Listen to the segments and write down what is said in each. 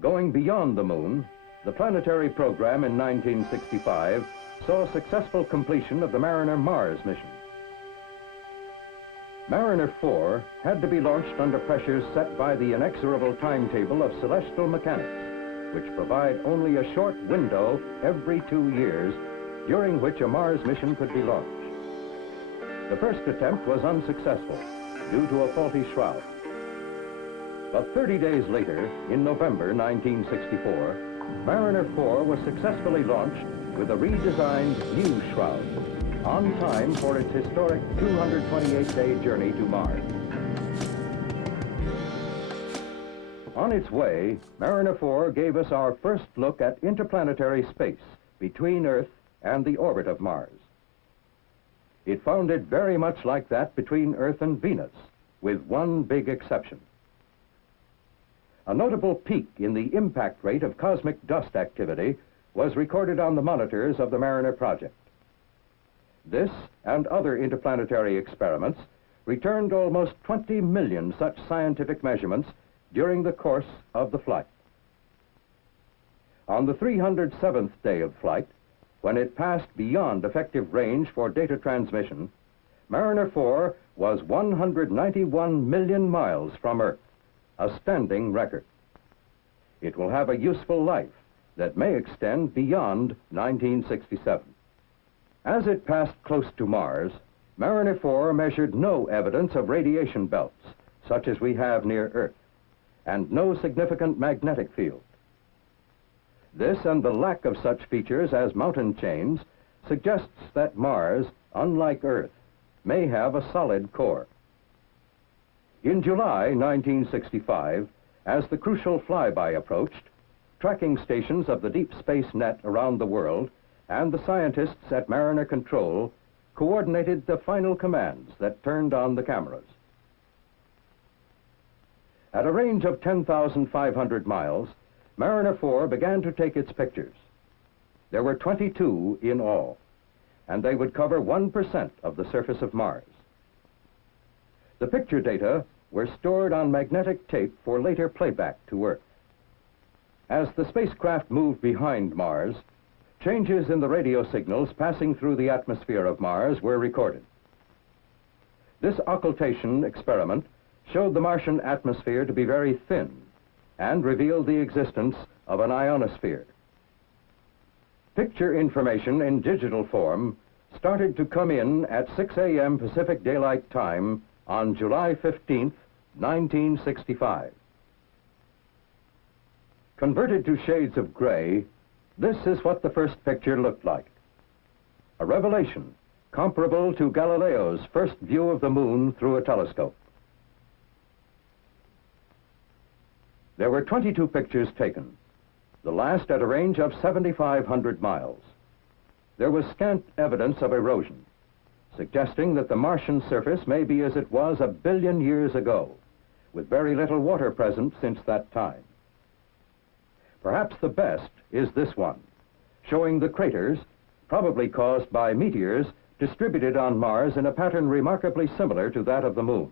Going beyond the moon, the planetary program in 1965 saw successful completion of the Mariner Mars mission. Mariner 4 had to be launched under pressures set by the inexorable timetable of celestial mechanics, which provide only a short window every 2 years during which a Mars mission could be launched. The first attempt was unsuccessful due to a faulty shroud. But 30 days later, in November 1964, Mariner 4 was successfully launched with a redesigned new shroud, on time for its historic 228-day journey to Mars. On its way, Mariner 4 gave us our first look at interplanetary space between Earth and the orbit of Mars. It found it very much like that between Earth and Venus, with one big exception. A notable peak in the impact rate of cosmic dust activity was recorded on the monitors of the Mariner project. This and other interplanetary experiments returned almost 20 million such scientific measurements during the course of the flight. On the 307th day of flight, when it passed beyond effective range for data transmission, Mariner 4 was 191 million miles from Earth, a standing record. It will have a useful life that may extend beyond 1967. As it passed close to Mars, Mariner 4 measured no evidence of radiation belts, such as we have near Earth, and no significant magnetic field. This and the lack of such features as mountain chains suggests that Mars, unlike Earth, may have a solid core. In July 1965, as the crucial flyby approached, tracking stations of the Deep Space Net around the world and the scientists at Mariner Control coordinated the final commands that turned on the cameras. At a range of 10,500 miles, Mariner 4 began to take its pictures. There were 22 in all, and they would cover 1% of the surface of Mars. The picture data were stored on magnetic tape for later playback to Earth. As the spacecraft moved behind Mars, changes in the radio signals passing through the atmosphere of Mars were recorded. This occultation experiment showed the Martian atmosphere to be very thin and revealed the existence of an ionosphere. Picture information in digital form started to come in at 6 a.m. Pacific Daylight Time on July 15, 1965. Converted to shades of gray, this is what the first picture looked like. A revelation comparable to Galileo's first view of the moon through a telescope. There were 22 pictures taken, the last at a range of 7,500 miles. There was scant evidence of erosion, suggesting that the Martian surface may be as it was 1 billion years ago, with very little water present since that time. Perhaps the best is this one, showing the craters, probably caused by meteors, distributed on Mars in a pattern remarkably similar to that of the moon.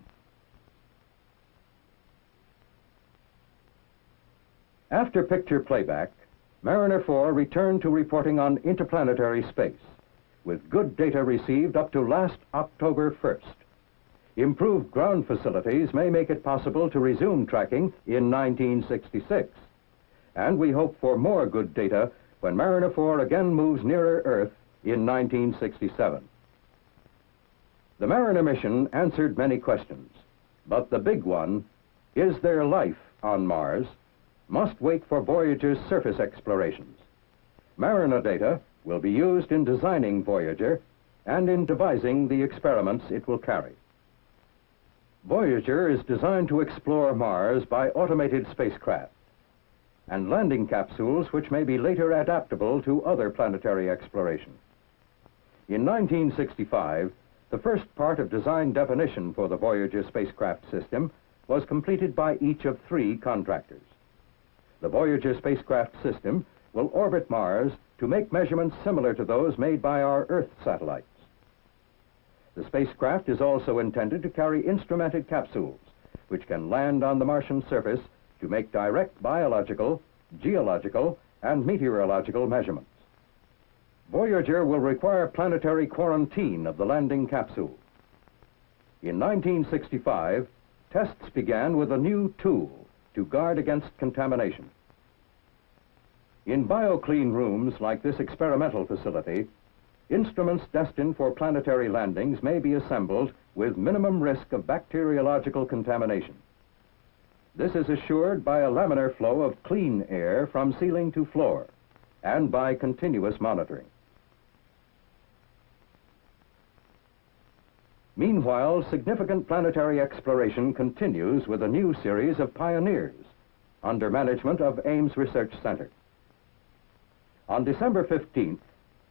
After picture playback, Mariner 4 returned to reporting on interplanetary space, with good data received up to last October 1st. Improved ground facilities may make it possible to resume tracking in 1966, and we hope for more good data when Mariner 4 again moves nearer Earth in 1967. The Mariner mission answered many questions, but the big one, is there life on Mars, must wait for Voyager's surface explorations. Mariner data will be used in designing Voyager and in devising the experiments it will carry. Voyager is designed to explore Mars by automated spacecraft and landing capsules which may be later adaptable to other planetary exploration. In 1965, the first part of design definition for the Voyager spacecraft system was completed by each of 3 contractors. The Voyager spacecraft system will orbit Mars to make measurements similar to those made by our Earth satellites. The spacecraft is also intended to carry instrumented capsules, which can land on the Martian surface to make direct biological geological, and meteorological measurements. Voyager will require planetary quarantine of the landing capsule. In 1965, tests began with a new tool to guard against contamination. In bioclean rooms like this experimental facility, instruments destined for planetary landings may be assembled with minimum risk of bacteriological contamination. This is assured by a laminar flow of clean air from ceiling to floor and by continuous monitoring. Meanwhile, significant planetary exploration continues with a new series of pioneers under management of Ames Research Center. On December 15th,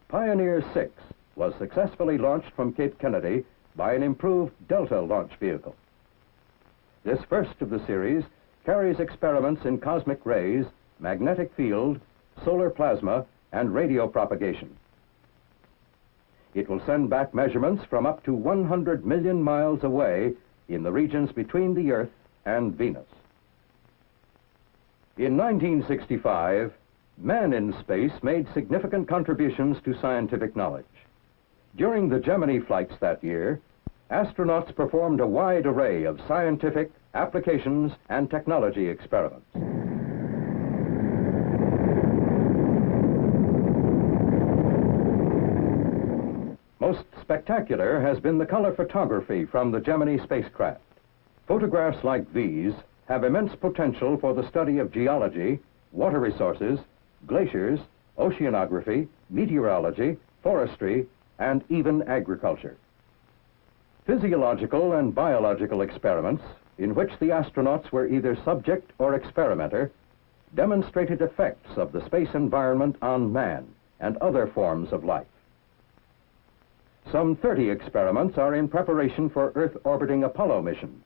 Pioneer 6 was successfully launched from Cape Kennedy by an improved Delta launch vehicle. This first of the series carries experiments in cosmic rays, magnetic field, solar plasma, and radio propagation. It will send back measurements from up to 100 million miles away in the regions between the Earth and Venus. In 1965, man in space made significant contributions to scientific knowledge. During the Gemini flights that year, astronauts performed a wide array of scientific, applications, and technology experiments. Most spectacular has been the color photography from the Gemini spacecraft. Photographs like these have immense potential for the study of geology, water resources, glaciers, oceanography, meteorology, forestry, and even agriculture. Physiological and biological experiments, in which the astronauts were either subject or experimenter, demonstrated effects of the space environment on man and other forms of life. Some 30 experiments are in preparation for Earth-orbiting Apollo missions,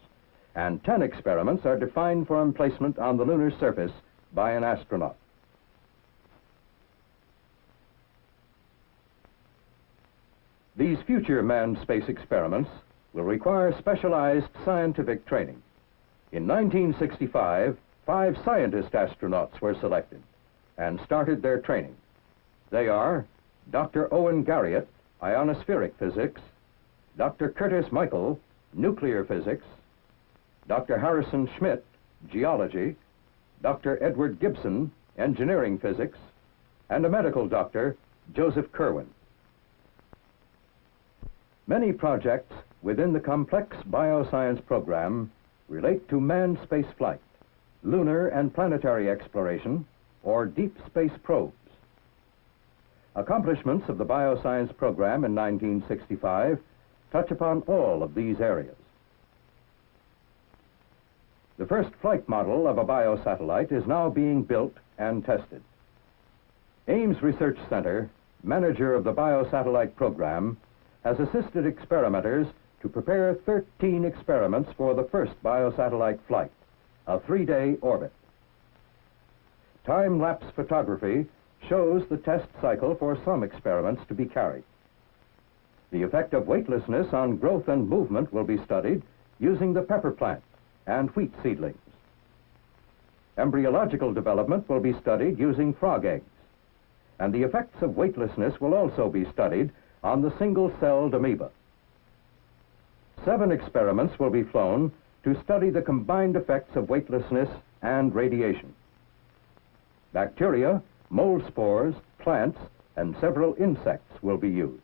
and 10 experiments are defined for emplacement on the lunar surface by an astronaut. These future manned space experiments will require specialized scientific training. In 1965, 5 scientist astronauts were selected and started their training. They are Dr. Owen Garriott, ionospheric physics, Dr. Curtis Michael, nuclear physics, Dr. Harrison Schmidt, geology, Dr. Edward Gibson, engineering physics, and a medical doctor, Joseph Kerwin. Many projects within the complex bioscience program relate to manned space flight, lunar and planetary exploration, or deep space probes. Accomplishments of the bioscience program in 1965 touch upon all of these areas. The first flight model of a biosatellite is now being built and tested. Ames Research Center, manager of the biosatellite program, has assisted experimenters to prepare 13 experiments for the first biosatellite flight, a 3-day orbit. Time-lapse photography shows the test cycle for some experiments to be carried. The effect of weightlessness on growth and movement will be studied using the pepper plant and wheat seedlings. Embryological development will be studied using frog eggs, and the effects of weightlessness will also be studied on the single-celled amoeba. 7 experiments will be flown to study the combined effects of weightlessness and radiation. Bacteria, mold spores, plants, and several insects will be used.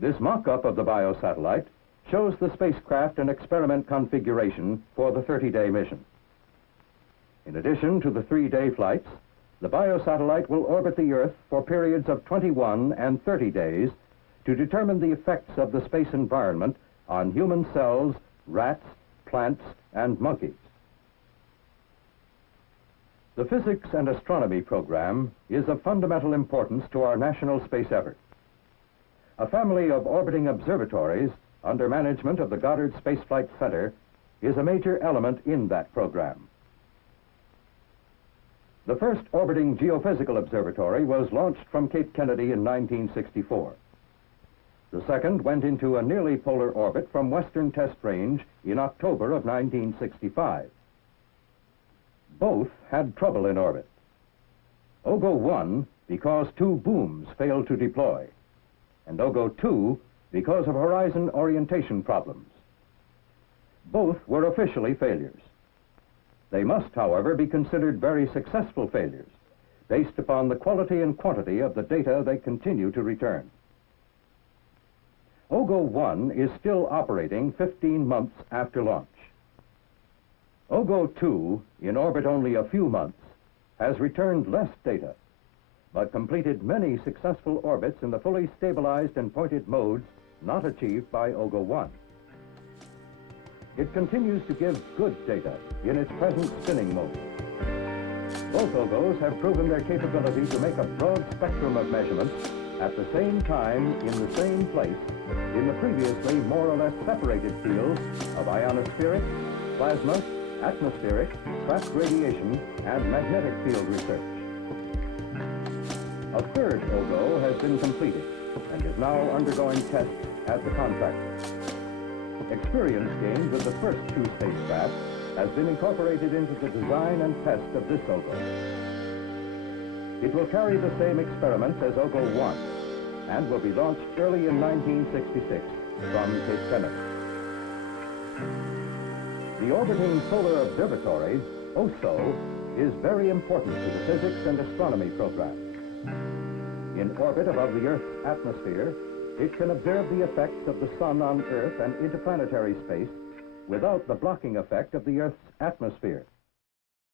This mock-up of the biosatellite shows the spacecraft and experiment configuration for the 30-day mission. In addition to the 3-day flights, the biosatellite will orbit the Earth for periods of 21 and 30 days to determine the effects of the space environment on human cells, rats, plants, and monkeys. The Physics and Astronomy program is of fundamental importance to our national space effort. A family of orbiting observatories under management of the Goddard Space Flight Center is a major element in that program. The first orbiting geophysical observatory was launched from Cape Kennedy in 1964. The second went into a nearly polar orbit from Western Test Range in October of 1965. Both had trouble in orbit. OGO-1 because two booms failed to deploy, and OGO-2 because of horizon orientation problems. Both were officially failures. They must, however, be considered very successful failures, based upon the quality and quantity of the data they continue to return. OGO-1 is still operating 15 months after launch. OGO-2, in orbit only a few months, has returned less data, but completed many successful orbits in the fully stabilized and pointed modes not achieved by OGO-1. It continues to give good data in its present spinning mode. Both OGOs have proven their capability to make a broad spectrum of measurements at the same time in the same place in the previously more or less separated fields of ionospheric, plasma, atmospheric, trapped radiation, and magnetic field research. A third OGO has been completed and is now undergoing tests at the contractor. Experience gained with the first two spacecraft has been incorporated into the design and test of this OGO. It will carry the same experiments as OGO-1 and will be launched early in 1966 from Cape Kennedy. The orbiting solar observatory, OSO, is very important to the physics and astronomy programs. In orbit above the Earth's atmosphere, it can observe the effects of the sun on Earth and interplanetary space without the blocking effect of the Earth's atmosphere.